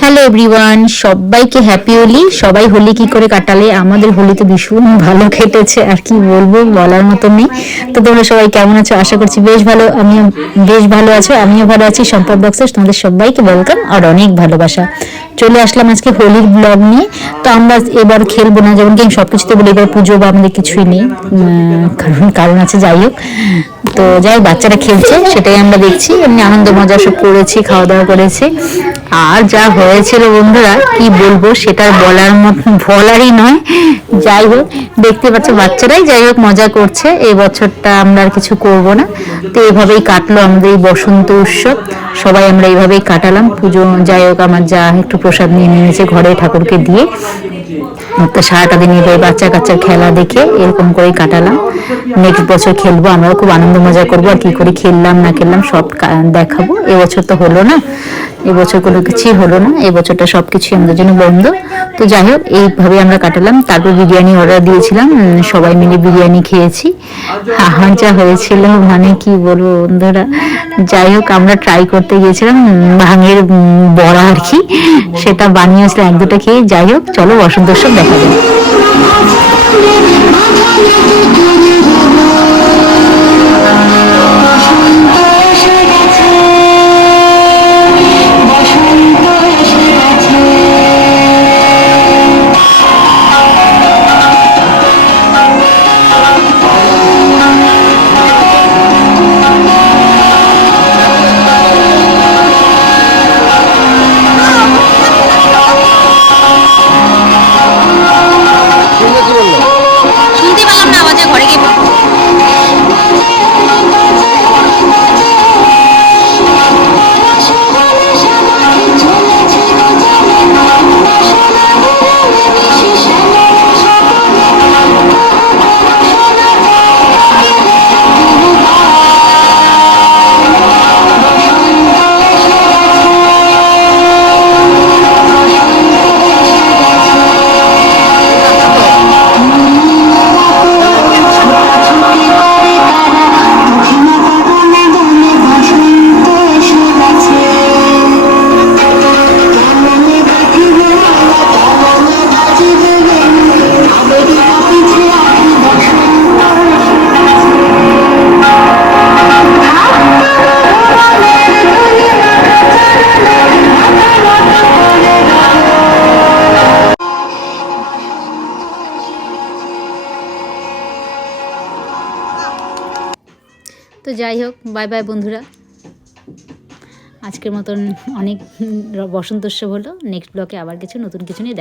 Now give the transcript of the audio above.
Hello everyone সবাইকে happy Holi. সবাই হোলি কি করে কাটালে? আমাদের হোলি তো ভীষণ ভালো কেটেছে, আর কি বলব বলার মতো নেই। তো তোমরা সবাই কেমন আছো? আশা করছি বেশ ভালো, আমিও বেশ ভালো আছো আমিও ভালো আছি। সম্পদ বক্সে তোমাদের সবাইকে ওয়েলকাম আর অনেক ভালোবাসা। চলে আসলাম আজকে হোলির ব্লগ নিয়ে। তো আমরা এবার খেলব না, যেমন কি আমি সবকিছুতে বলি, এবার পুজো বা আমাদের কিছুই নেই। কারণ কারণ আছে, যাই হোক। তো যাই বাচ্চারা খেলছে, সেটাই আমরা দেখছি। এমনি আনন্দ, মজা সব করেছি খাওয়া দাওয়া করেছি। আর যা হয়েছিল বন্ধুরা, কি বলব সেটা বলার বলারই নয়। যাই হোক, দেখতে পাচ্ছ বাচ্চারাই যাই হোক মজা করছে। এই বছরটা আমরা আর কিছু করব না। তো এইভাবেই কাটলো আমাদের এই বসন্ত উৎসব। সবাই আমরা এইভাবেই কাটালাম। পুজো যাই হোক, আমার যা একটু প্রসাদ নিয়ে নিয়েছে ঘরে ঠাকুরকে দিয়ে। তো সারাটা দিন এবার বাচ্চা কাচ্চার খেলা দেখে এরকম করেই কাটালাম। নেক্সট বছর খেলব, আমরাও খুব আনন্দ মজা করব। আর কি করে খেললাম, না খেললাম, সব দেখাবো। এবছর তো হলো না। এবছর কোনো কিছুই হলো না, এবছরটা সব কিছুই আমাদের জন্য বন্ধ। তো যাই হোক, এইভাবে আমরা কাটালাম। তারপর বিরিয়ানি অর্ডার দিয়েছিলাম সবাই মিলে বিরিয়ানি খেয়েছি। আমার যা হয়েছিল মানে কি বলব বন্ধুরা? যাই হোক, আমরা ট্রাই করতে গিয়েছিলাম, ভাঙের বড়া আর কি, সেটা বানিয়েছিলাম এক দুটো খেয়ে। যাই হোক, চলো বসন্ত দেখা যাবে তো যাই হোক বাই বাই বন্ধুরা। আজকের মতন অনেক বসন্ত হলো নেক্সট ব্লকে আবার কিছু নতুন কিছু নিয়ে